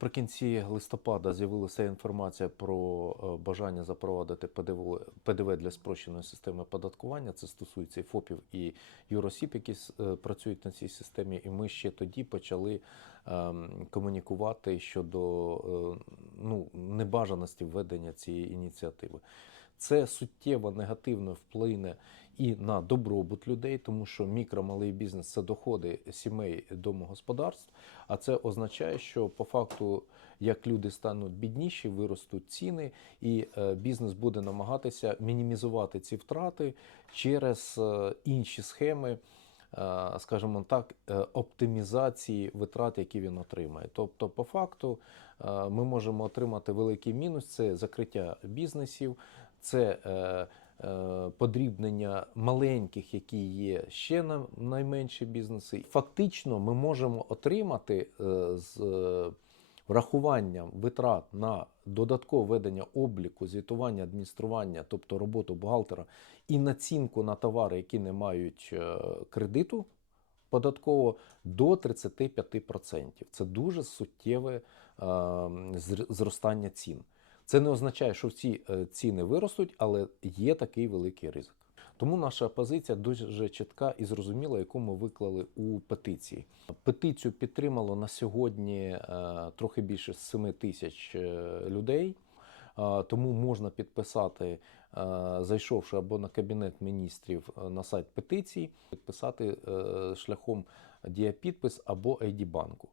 Наприкінці листопада з'явилася інформація про е, бажання запровадити ПДВ, ПДВ для спрощеної системи податкування. Це стосується і ФОПів і Юросіп, які е, працюють на цій системі. І ми ще тоді почали ем, комунікувати щодо е, ну, небажаності введення цієї ініціативи. Це суттєво негативно вплине і на добробут людей, тому що мікро, малий бізнес це доходи сімей домогосподарств. А це означає, що по факту, як люди стануть бідніші, виростуть ціни, і е, бізнес буде намагатися мінімізувати ці втрати через е, інші схеми. Е, Скажімо так, е, оптимізації витрат, які він отримає. Тобто, по факту, е, ми можемо отримати великий мінус: це закриття бізнесів, це подрібнення маленьких, які є ще на найменші бізнеси. Фактично, ми можемо отримати з врахуванням витрат на додаткове ведення обліку, звітування, адміністрування, тобто роботу бухгалтера, і націнку на товари, які не мають е, кредиту. Податково до 35%. Це дуже суттєве е, зростання цін. Це не означає, що ці е, ціни виростуть, але є такий великий ризик. Тому наша позиція дуже чітка і зрозуміла, яку ми виклали у петиції. Петицію підтримало на сьогодні е, трохи більше 7 тисяч е, людей. Е, Тому можна підписати, зайшовши або на кабінет міністрів на сайт петицій, підписати шляхом дієпідпис або ID банку.